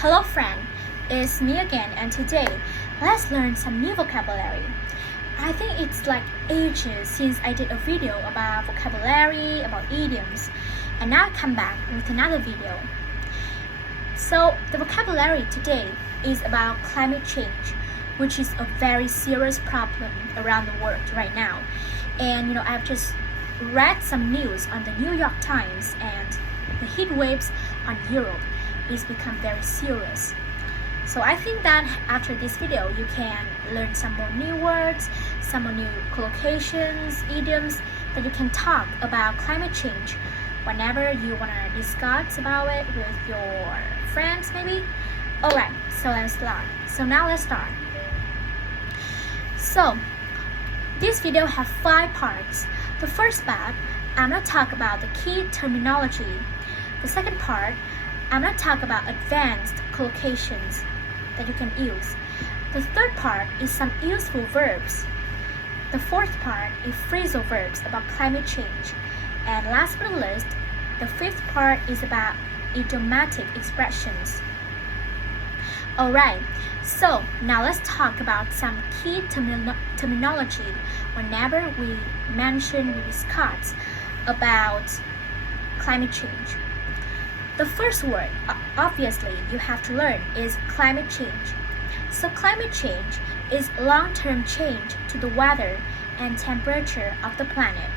Hello friend, it's me again and today let's learn some new vocabulary. I think it's like ages since I did a video about vocabulary, about idioms, and now I come back with another video. So the vocabulary today is about climate change, which is a very serious problem around the world right now. And I've just read some news on the New York Times and the heat waves on Europe is become very serious. So I think that after this video you can learn some more new words, some more new collocations, idioms that you can talk about climate change whenever you want to discuss about it with your friends maybe. Alright, so let's start. So this video have 5 parts. The first part, I'm going to talk about the key terminology. The second part, I'm going to talk about advanced collocations that you can use. The third part is some useful verbs. The fourth part is phrasal verbs about climate change. And last but not least, the fifth part is about idiomatic expressions. Alright, so now let's talk about some key terminology whenever we discuss about climate change. The first word, obviously, you have to learn is climate change. So climate change is long-term change to the weather and temperature of the planet.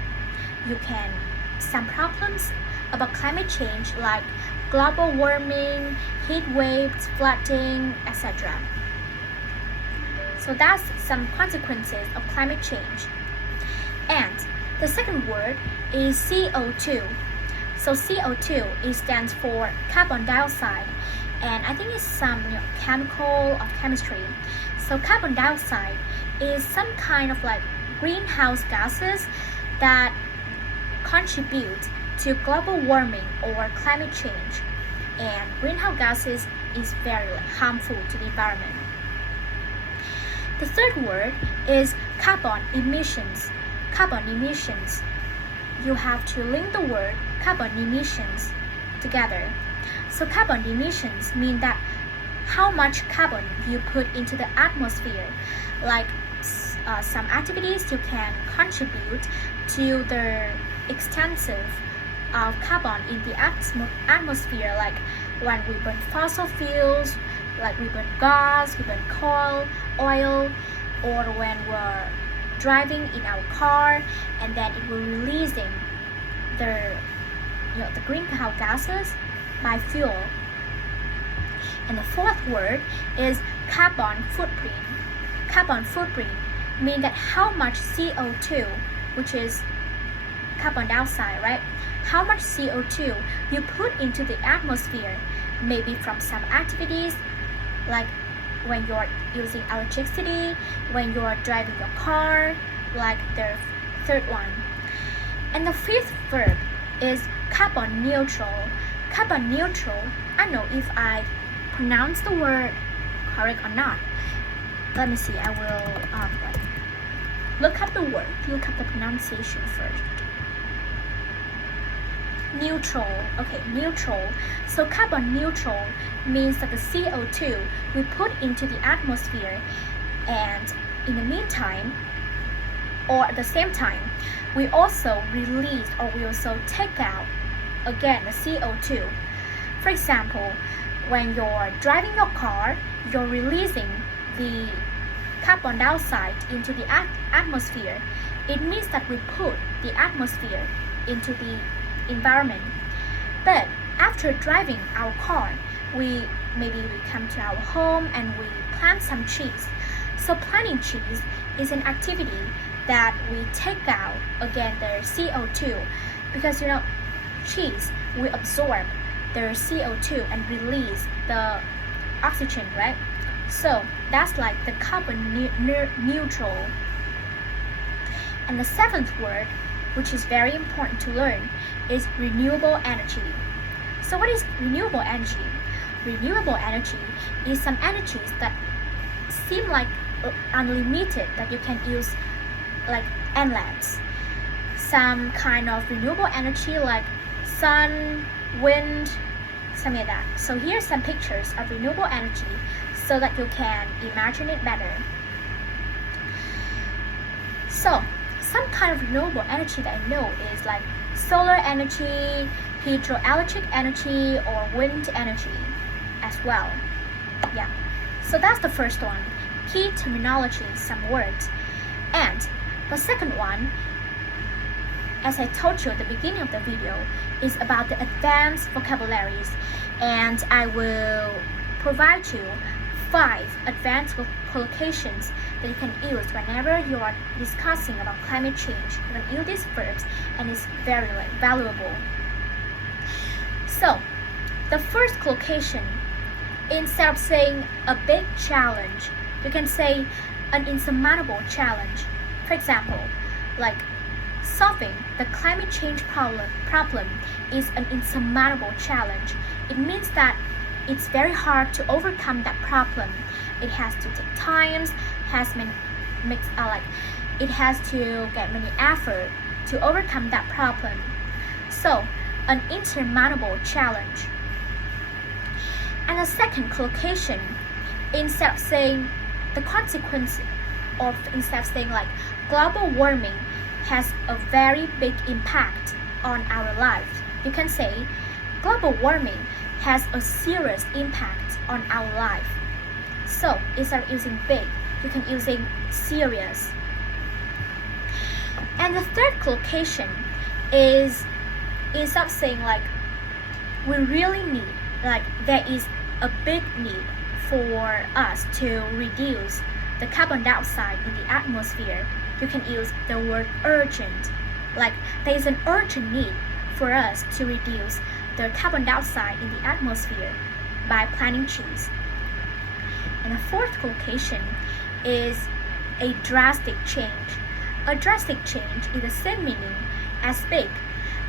Some problems about climate change like global warming, heat waves, flooding, etc. So that's some consequences of climate change. And the second word is CO2. So CO2 stands for carbon dioxide, and I think it's some chemical or chemistry. So carbon dioxide is some kind of like greenhouse gases that contribute to global warming or climate change, and greenhouse gases is very harmful to the environment. The third word is carbon emissions. Carbon emissions. You have to link the word carbon emissions together. So carbon emissions mean that how much carbon you put into the atmosphere, like some activities you can contribute to the extensive of carbon in the atmosphere, like when we burn fossil fuels, like we burn gas, we burn coal, oil, or when we're driving in our car and then it will releasing the greenhouse gases by fuel. And the fourth word is carbon footprint. Carbon footprint means that how much CO2, which is carbon dioxide, right? How much CO2 you put into the atmosphere, maybe from some activities like when you're using electricity, when you're driving your car, like the third one. And the fifth verb is carbon neutral. Carbon neutral, I don't know if I pronounce the word correct or not. Let me see, I will look up the word, look up the pronunciation first. Neutral, okay, neutral. So carbon neutral means that the CO2 we put into the atmosphere, and in the meantime, or at the same time, we also release or we also take out again the CO2. For example, when you're driving your car, you're releasing the carbon dioxide into the atmosphere. It means that we put the atmosphere into the environment. But after driving our car, we come to our home and we plant some trees. So planting trees is an activity that we take out again the CO2, because trees will absorb the CO2 and release the oxygen, right? So that's like the carbon neutral. And the seventh word, which is very important to learn, is renewable energy. So what is renewable energy? Renewable energy is some energies that seem like unlimited, that you can use like endless. Some kind of renewable energy like sun, wind, something like that. So here's some pictures of renewable energy so that you can imagine it better. So some kind of renewable energy that I know is like solar energy, hydroelectric energy, or wind energy as well. Yeah, so that's the first one. Key terminology, some words. And the second one, as I told you at the beginning of the video, is about the advanced vocabularies, and I will provide you 5 advanced collocations that you can use whenever you are discussing about climate change. You can use these verbs, and it's very valuable. So the first collocation, instead of saying a big challenge, you can say an insurmountable challenge. For example, like solving the climate change problem is an insurmountable challenge. It means that it's very hard to overcome that problem. It has to take time, it has to get many effort to overcome that problem. So, an insurmountable challenge. And the second collocation, instead of saying the consequence of, instead of saying like global warming has a very big impact on our life, you can say global warming has a serious impact on our life. So instead of using big, you can using serious. And the third collocation is, instead of saying like we really need, like there is a big need for us to reduce the carbon dioxide in the atmosphere, you can use the word urgent. Like there is an urgent need for us to reduce the carbon dioxide in the atmosphere by planting trees. And the fourth collocation is a drastic change. A drastic change is the same meaning as big,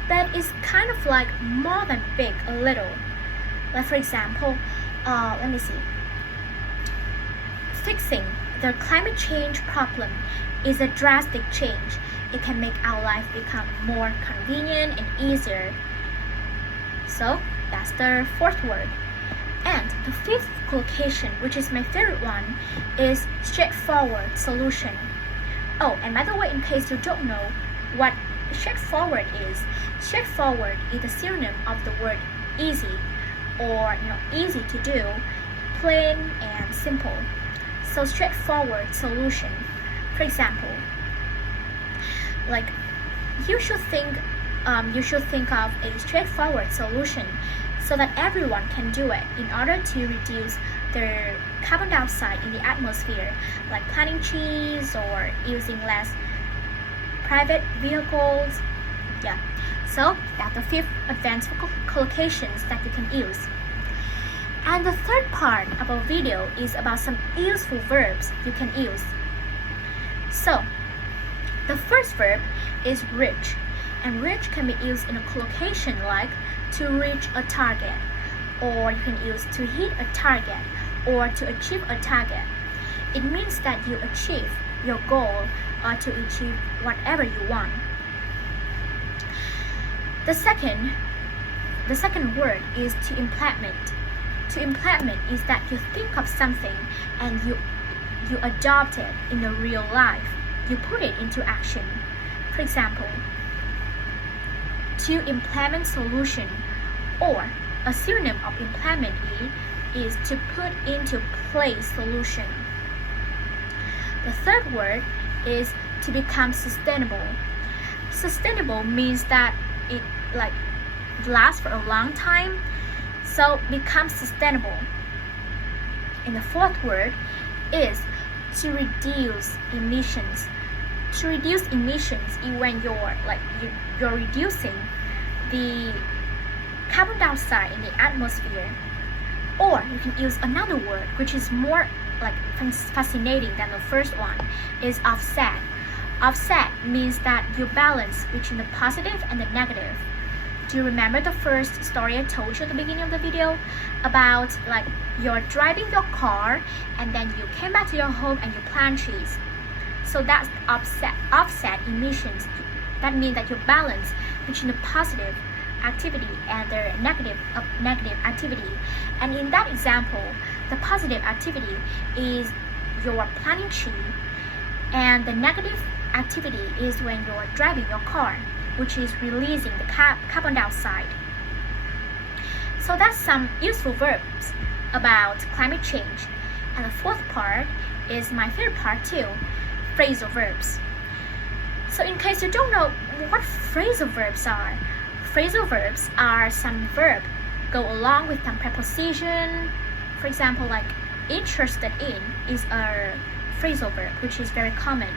but it's kind of like more than big a little. Like for example, let me see. Fixing the climate change problem is a drastic change. It can make our life become more convenient and easier. So that's the fourth word. And the fifth collocation, which is my favorite one, is straightforward solution. Oh, and by the way, in case you don't know what straightforward is the synonym of the word easy, or easy to do, plain and simple. So straightforward solution. For example, like you should think of a straightforward solution so that everyone can do it in order to reduce the carbon dioxide in the atmosphere, like planting trees or using less private vehicles. Yeah. So that's the 5th advanced collocations that you can use. And the third part of our video is about some useful verbs you can use. So the first verb is reach, and reach can be used in a collocation like to reach a target, or you can use to hit a target or to achieve a target. It means that you achieve your goal or to achieve whatever you want. The second word is to implement. To implement is that you think of something and you adopt it in the real life. You put it into action. For example, to implement solution, or a synonym of implement is to put into place solution. The third word is to become sustainable. Sustainable means that it lasts for a long time, so become sustainable. And the fourth word is to reduce emissions. To reduce emissions is when you're reducing the carbon dioxide in the atmosphere. Or you can use another word which is more fascinating than the first one, is offset. Offset means that you balance between the positive and the negative. Do you remember the first story I told you at the beginning of the video about you're driving your car and then you came back to your home and you plant trees? So that's offset emissions. That means that you balance between the positive activity and their negative activity. And in that example, the positive activity is you're planning to, and the negative activity is when you're driving your car, which is releasing the carbon dioxide. So that's some useful verbs about climate change. And the fourth part is my favorite part too, phrasal verbs. So in case you don't know what phrasal verbs are some verb go along with some preposition. For example, like interested in is a phrasal verb, which is very common.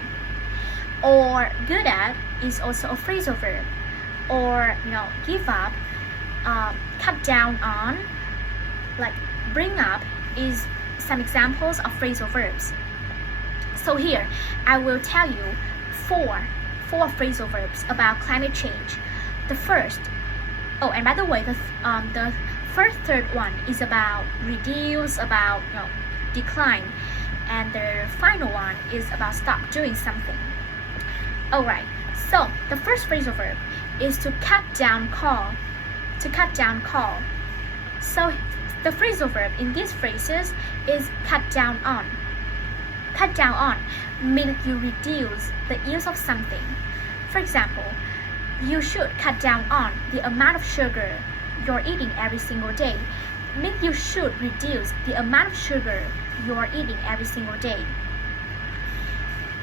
Or good at is also a phrasal verb. Or give up, cut down on, like bring up is some examples of phrasal verbs. So here I will tell you four phrasal verbs about climate change. The first, and by the way, the third one is about reduce, about decline, and the final one is about stop doing something. Alright, so the first phrasal verb is to cut down call. To cut down call. So the phrasal verb in these phrases is cut down on. Cut down on means you reduce the use of something. For example, you should cut down on the amount of sugar you're eating every single day. Means you should reduce the amount of sugar you're eating every single day.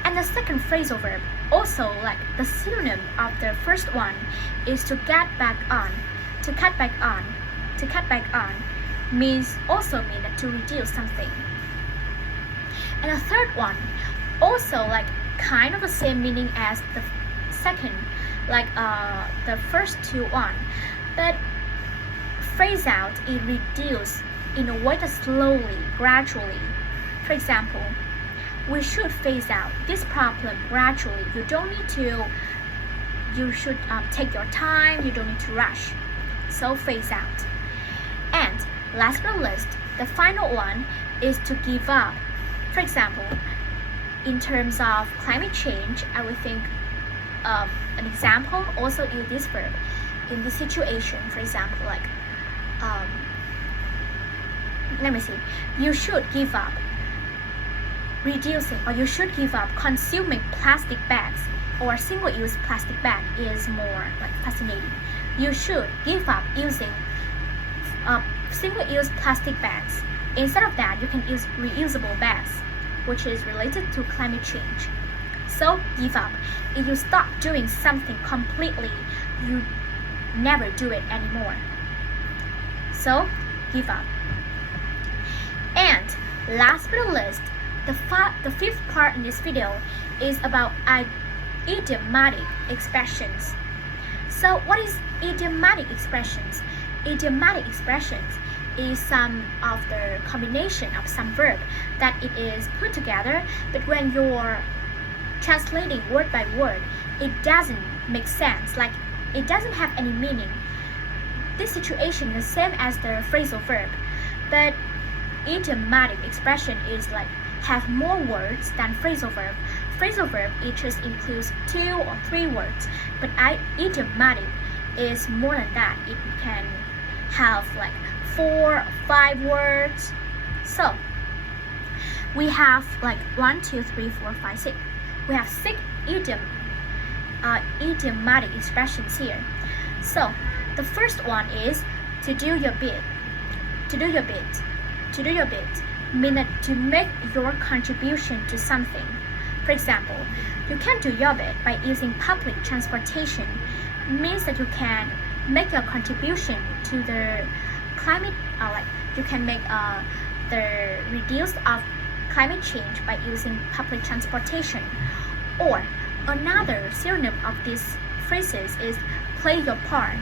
And the second phrasal verb, also like the synonym of the first one, is to get back on. To cut back on. To cut back on means to reduce something. And the third one, also like kind of the same meaning as the second, like the first two one, but phrase out is reduce in a way that slowly, gradually. For example, we should phase out this problem gradually. You should take your time, you don't need to rush. So phase out. And last but not least, the final one is to give up. For example, in terms of climate change, I would think of an example also in this verb. In this situation, for example, like let me see, you should give up reducing, or you should give up consuming plastic bags, or single-use plastic bag is more like fascinating. You should give up using single-use plastic bags. Instead of that, you can use reusable bags, which is related to climate change. So give up. If you stop doing something completely, you never do it anymore. So give up. And last but not least, the fifth part in this video is about idiomatic expressions. So what is idiomatic expressions? Idiomatic expressions is some of the combination of some verb that it is put together, but when you're translating word by word, it doesn't make sense, like it doesn't have any meaning. This situation is the same as the phrasal verb, but idiomatic expression is like have more words than phrasal verb. Phrasal verb it just includes 2 or 3 words, but idiomatic is more than that. It can have like 4 or 5 words. So we have like 1, 2, 3, 4, 5, 6. We have 6 idiomatic expressions here. So the first one is to do your bit. To do your bit. To do your bit means that to make your contribution to something. For example, you can do your bit by using public transportation. Means that you can make a contribution to the climate, like you can make the reduce of climate change by using public transportation. Or another synonym of these phrases is play your part.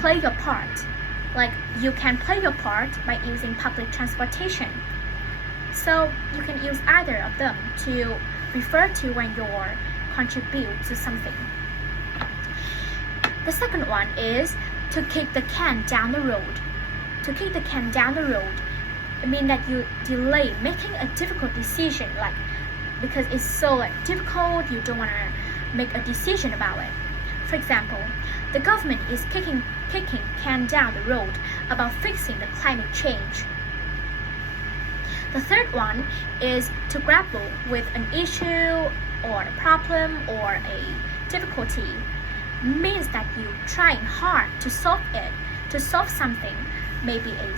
Play your part. Like you can play your part by using public transportation. So you can use either of them to refer to when you contribute to something. The second one is to kick the can down the road. To kick the can down the road, it means that you delay making a difficult decision, like because it's so difficult, you don't want to make a decision about it. For example, the government is kicking can down the road about fixing the climate change. The third one is to grapple with an issue or a problem or a difficulty. Means that you're trying hard to solve it, to solve something, maybe a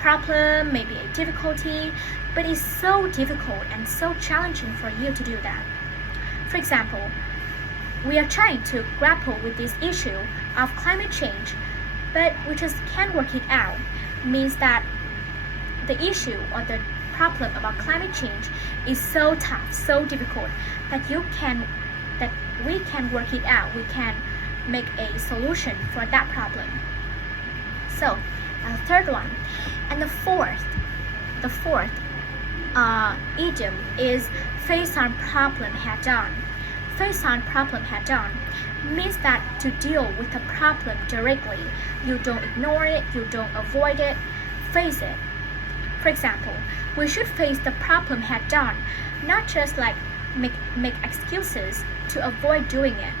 problem, maybe a difficulty, but it's so difficult and so challenging for you to do that. For example, we are trying to grapple with this issue of climate change, but we just can't work it out. Means that the issue or the problem about climate change is so tough, so difficult that we can work it out. We can make a solution for that problem. So, the third one, and the fourth idiom is face on problem head on. Face on problem head on means that to deal with a problem directly, you don't ignore it, you don't avoid it, face it. For example, we should face the problem head on, not just like make excuses to avoid doing it.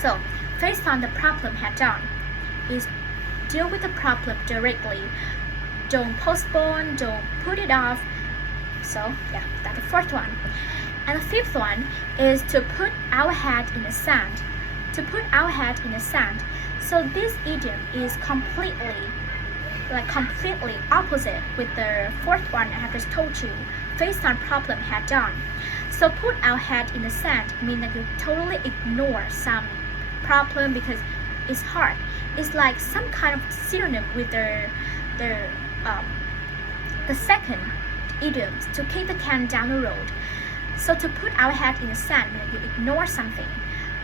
So, face on the problem head on is deal with the problem directly. Don't postpone, don't put it off. So, yeah, that's the fourth one. And the fifth one is to put our head in the sand. To put our head in the sand. So this idiom is completely opposite with the fourth one I have just told you, face on problem head on. So put our head in the sand means that you totally ignore some problem because it's hard. It's like some kind of synonym with the second idioms, to kick the can down the road. So to put our head in the sand means that you ignore something.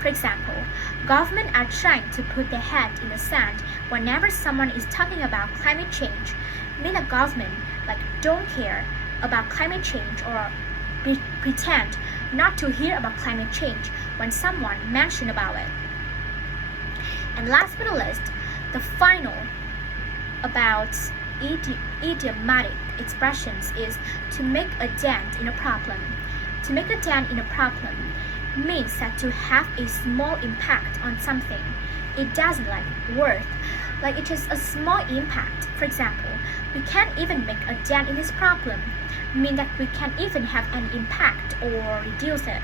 For example, government are trying to put their head in the sand whenever someone is talking about climate change. Mean the government don't care about climate change or pretend not to hear about climate change when someone mentions about it. And last but not least, the final about idiomatic expressions is to make a dent in a problem. To make a dent in a problem means that to have a small impact on something. It doesn't worth, it's just a small impact. For example, we can't even make a dent in this problem, mean that we can't even have an impact or reduce it.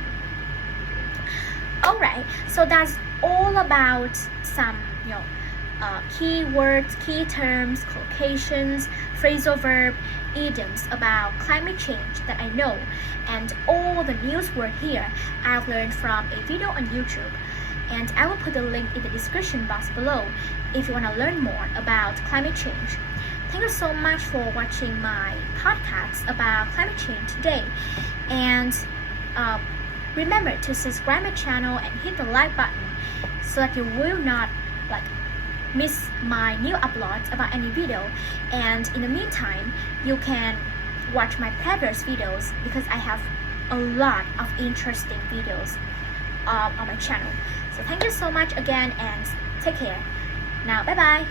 Alright, so that's all about some key words, key terms, collocations, phrasal verb, idioms about climate change that I know, and all the news word here I've learned from a video on YouTube, and I will put the link in the description box below if you want to learn more about climate change. Thank you so much for watching my podcast about climate change today, and remember to subscribe my channel and hit the like button so that you will not miss my new uploads about any video. And in the meantime, you can watch my previous videos because I have a lot of interesting videos on my channel. So thank you so much again and take care. Now bye bye.